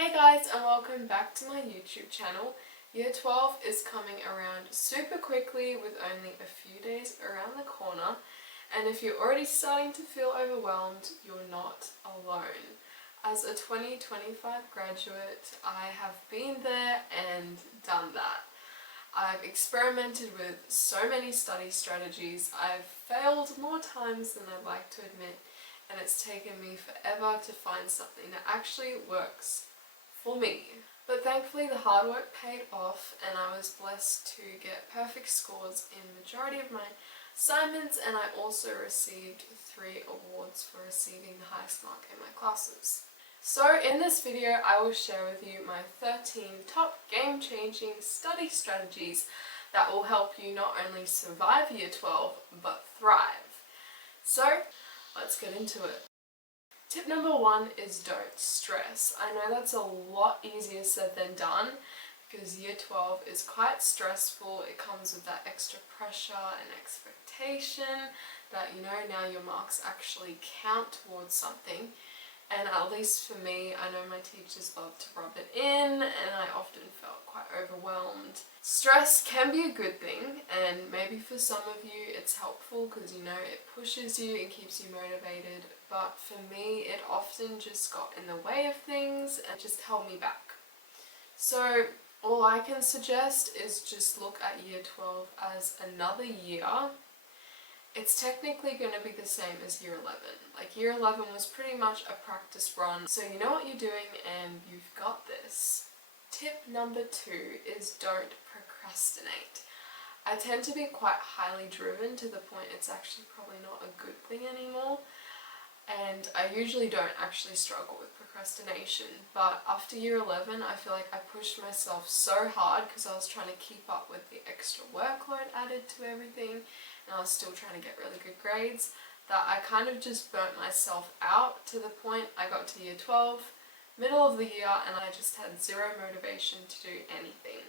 Hey guys, and welcome back to my YouTube channel. Year 12 is coming around super quickly with only a few days around the corner, and if you're already starting to feel overwhelmed, you're not alone. As a 2025 graduate, I have been there and done that. I've experimented with so many study strategies. I've failed more times than I'd like to admit, and it's taken me forever to find something that actually works for me. But thankfully the hard work paid off, and I was blessed to get perfect scores in the majority of my assignments, and I also received 3 awards for receiving the highest mark in my classes. So in this video I will share with you my 13 top game-changing study strategies that will help you not only survive year 12 but thrive. So let's get into it. Tip number 1 is don't stress. I know that's a lot easier said than done because year 12 is quite stressful. It comes with that extra pressure and expectation that now your marks actually count towards something. And at least for me, I know my teachers love to rub it in, and I often felt quite overwhelmed. Stress can be a good thing, and maybe for some of you it's helpful because it pushes you and keeps you motivated, but for me it often just got in the way of things and just held me back. So all I can suggest is just look at year 12 as another year. It's technically going to be the same as year 11. Like year 11 was pretty much a practice run, so you know what you're doing and you've got this. Tip number 2 is don't procrastinate. I tend to be quite highly driven to the point it's actually probably not a good thing anymore, and I usually don't actually struggle with procrastination, but after year 11 I feel like I pushed myself so hard because I was trying to keep up with the extra workload added to everything, and I was still trying to get really good grades, that I kind of just burnt myself out to the point I got to year 12, middle of the year, and I just had zero motivation to do anything.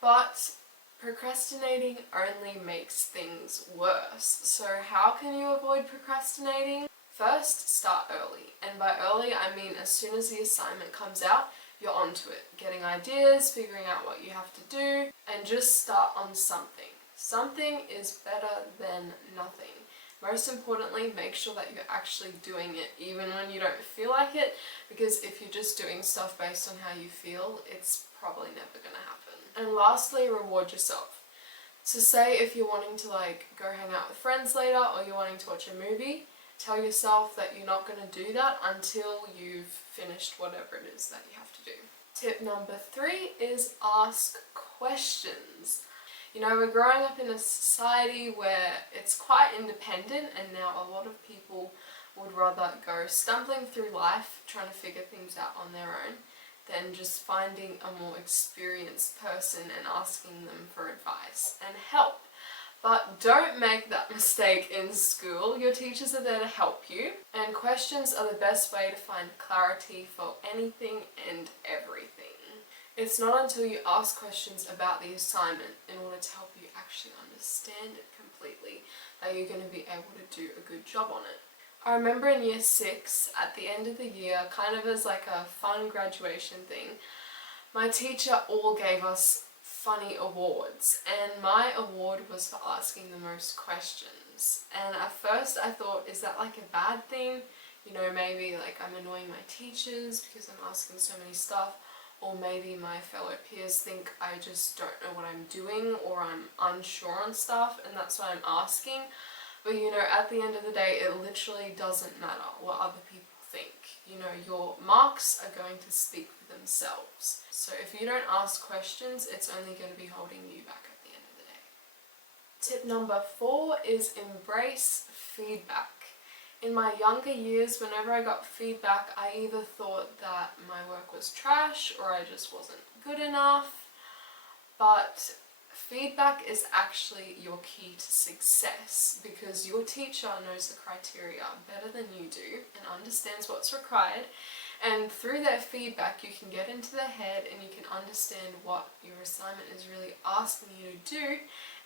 But procrastinating only makes things worse. So how can you avoid procrastinating? First, start early, and by early I mean as soon as the assignment comes out, you're onto it, getting ideas, figuring out what you have to do, and just start on something. Something is better than nothing. Most importantly, make sure that you're actually doing it even when you don't feel like it, because if you're just doing stuff based on how you feel, it's probably never going to happen. And lastly, reward yourself. So say if you're wanting to go hang out with friends later, or you're wanting to watch a movie, tell yourself that you're not going to do that until you've finished whatever it is that you have to do. Tip number 3 is ask questions. We're growing up in a society where it's quite independent, and now a lot of people would rather go stumbling through life trying to figure things out on their own than just finding a more experienced person and asking them for advice and help. But don't make that mistake in school. Your teachers are there to help you, and questions are the best way to find clarity for anything and everything. It's not until you ask questions about the assignment in order to help you actually understand it completely that you're going to be able to do a good job on it. I remember in year 6, at the end of the year, kind of as like a fun graduation thing, my teacher all gave us funny awards, and my award was for asking the most questions. And at first I thought, is that like a bad thing? Maybe I'm annoying my teachers because I'm asking so many stuff, or maybe my fellow peers think I just don't know what I'm doing, or I'm unsure on stuff and that's why I'm asking. But at the end of the day, it literally doesn't matter what other people think. Your marks are going to speak for themselves. So if you don't ask questions, it's only going to be holding you back at the end of the day. Tip number 4 is embrace feedback. In my younger years, whenever I got feedback, I either thought that my work was trash or I just wasn't good enough. But feedback is actually your key to success, because your teacher knows the criteria better than you do and understands what's required, and through their feedback you can get into their head and you can understand what your assignment is really asking you to do,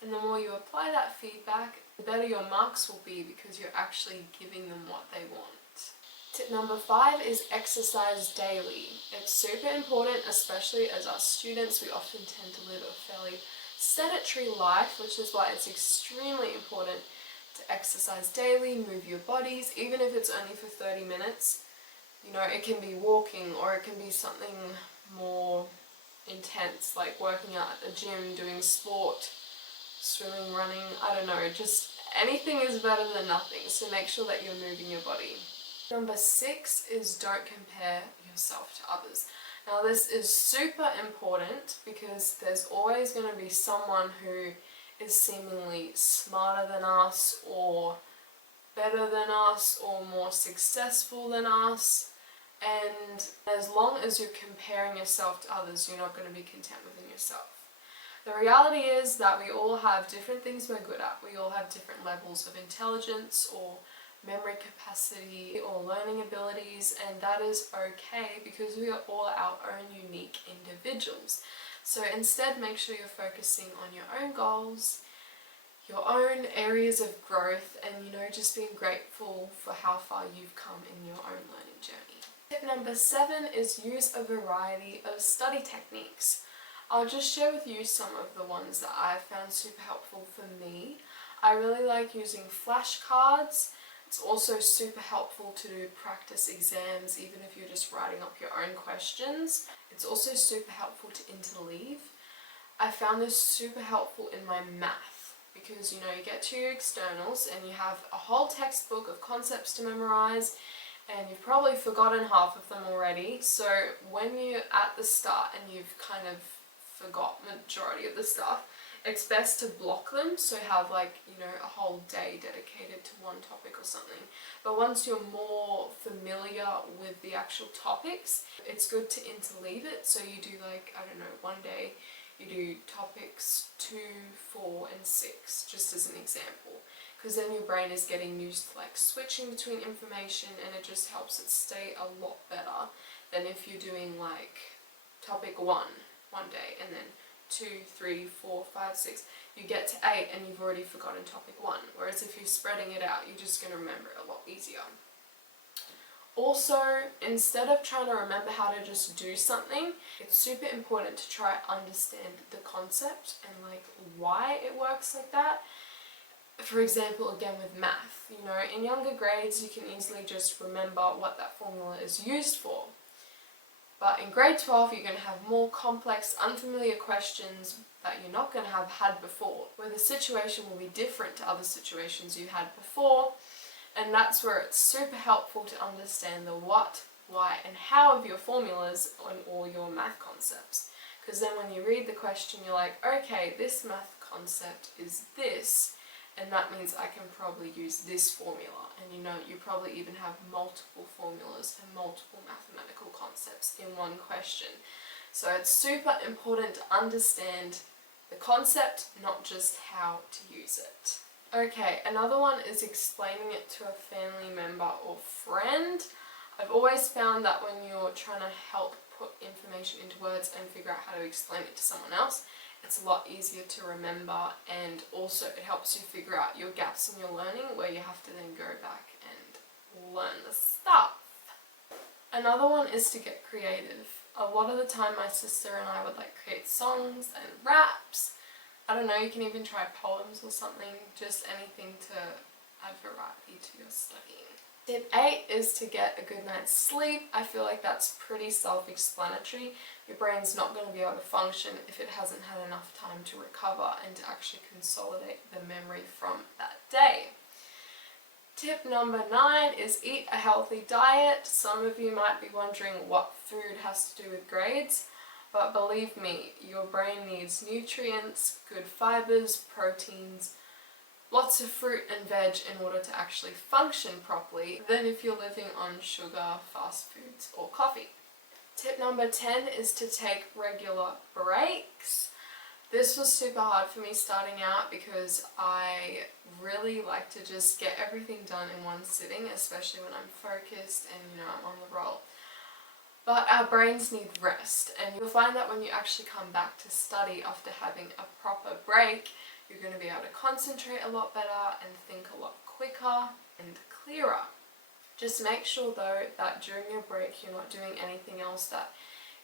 and the more you apply that feedback, the better your marks will be because you're actually giving them what they want. Tip number 5 is exercise daily. It's super important, especially as us students, we often tend to live a fairly sedentary life, which is why it's extremely important to exercise daily, move your bodies, even if it's only for 30 minutes. You know, it can be walking, or it can be something more intense, like working out at the gym, doing sport, swimming, running, I don't know, just anything is better than nothing, so make sure that you're moving your body. Number 6 is don't compare yourself to others. Now this is super important because there's always going to be someone who is seemingly smarter than us, or better than us, or more successful than us, and as long as you're comparing yourself to others, you're not going to be content within yourself. The reality is that we all have different things we're good at. We all have different levels of intelligence, or memory capacity, or learning abilities, and that is okay because we are all our own unique individuals. So instead, make sure you're focusing on your own goals, your own areas of growth, and just being grateful for how far you've come in your own learning journey. Tip number 7 is use a variety of study techniques. I'll just share with you some of the ones that I've found super helpful for me. I really like using flashcards. It's also super helpful to do practice exams, even if you're just writing up your own questions. It's also super helpful to interleave. I found this super helpful in my math because you get to your externals and you have a whole textbook of concepts to memorize, and you've probably forgotten half of them already. So when you're at the start and you've kind of forgot majority of the stuff, it's best to block them, so have a whole day dedicated to one topic or something. But once you're more familiar with the actual topics, it's good to interleave it. So you do one day you do topics 2, 4 and 6, just as an example, because then your brain is getting used to switching between information, and it just helps it stay a lot better than if you're doing topic 1 one day, and then 2, 3, 4, 5, 6, you get to 8 and you've already forgotten topic 1. Whereas if you're spreading it out, you're just going to remember it a lot easier. Also, instead of trying to remember how to just do something, it's super important to try understand the concept and why it works like that. For example, again with math, in younger grades you can easily just remember what that formula is used for. But in grade 12, you're going to have more complex, unfamiliar questions that you're not going to have had before, where the situation will be different to other situations you had before, and that's where it's super helpful to understand the what, why, and how of your formulas on all your math concepts. Because then when you read the question, you're like, okay, this math concept is this, and that means I can probably use this formula. And you probably even have multiple formulas and multiple mathematical concepts in one question. So it's super important to understand the concept, not just how to use it. Okay, another one is explaining it to a family member or friend. I've always found that when you're trying to help put information into words and figure out how to explain it to someone else, it's a lot easier to remember, and also it helps you figure out your gaps in your learning where you have to then go back and learn the stuff. Another one is to get creative. A lot of the time my sister and I would create songs and raps. I don't know, you can even try poems or something, just anything to add variety to your studying. Tip 8 is to get a good night's sleep. I feel like that's pretty self-explanatory. Your brain's not going to be able to function if it hasn't had enough time to recover and to actually consolidate the memory from that day. Tip number 9 is eat a healthy diet. Some of you might be wondering what food has to do with grades, but believe me, your brain needs nutrients, good fibers, proteins, lots of fruit and veg in order to actually function properly than if you're living on sugar, fast foods or coffee. Tip number 10 is to take regular breaks. This was super hard for me starting out because I really like to just get everything done in one sitting, especially when I'm focused and I'm on the roll. But our brains need rest, and you'll find that when you actually come back to study after having a proper break, you're going to be able to concentrate a lot better and think a lot quicker and clearer. Just make sure though that during your break you're not doing anything else that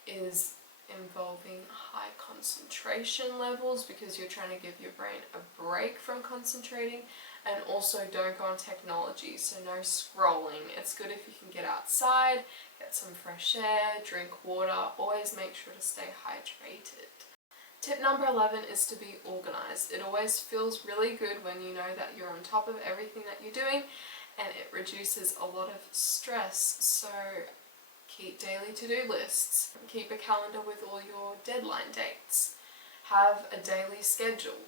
is involving high concentration levels, because you're trying to give your brain a break from concentrating. And also don't go on technology, so no scrolling. It's good if you can get outside, get some fresh air, drink water, always make sure to stay hydrated. Tip number 11 is to be organized. It always feels really good when you know that you're on top of everything that you're doing, and it reduces a lot of stress. So keep daily to-do lists, keep a calendar with all your deadline dates, have a daily schedule,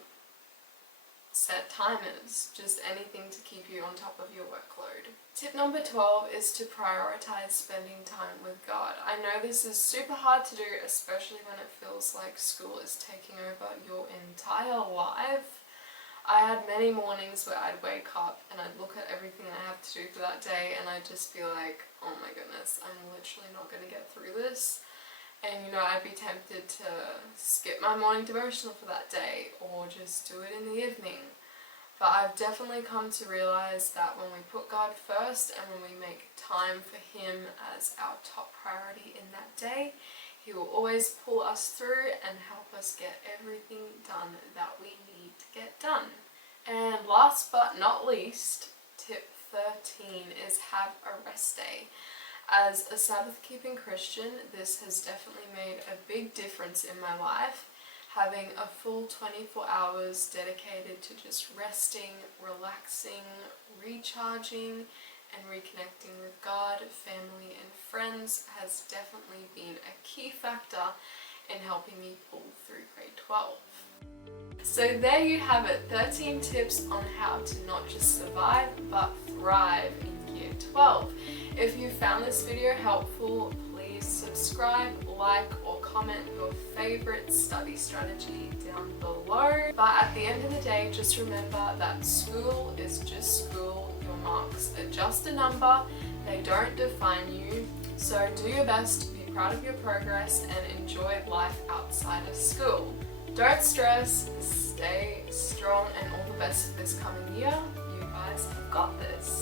set timers, just anything to keep you on top of your workload. Tip number 12 is to prioritize spending time with God. I know this is super hard to do, especially when it feels like school is taking over your entire life. I had many mornings where I'd wake up and I'd look at everything I have to do for that day and I'd just be like, oh my goodness, I'm literally not going to get through this. And you know, I'd be tempted to skip my morning devotional for that day or just do it in the evening. But I've definitely come to realize that when we put God first and when we make time for Him as our top priority in that day, He will always pull us through and help us get everything done that we need to get done. And last but not least, tip 13 is have a rest day. As a Sabbath-keeping Christian, this has definitely made a big difference in my life. Having a full 24 hours dedicated to just resting, relaxing, recharging, and reconnecting with God, family, and friends has definitely been a key factor in helping me pull through grade 12. So there you have it, 13 tips on how to not just survive, but thrive in year 12. If you found this video helpful, please subscribe, like, or comment your favorite study strategy down below. But at the end of the day, just remember that school is just school. Your marks are just a number. They don't define you. So do your best to be proud of your progress and enjoy life outside of school. Don't stress, stay strong, and all the best for this coming year. You guys have got this.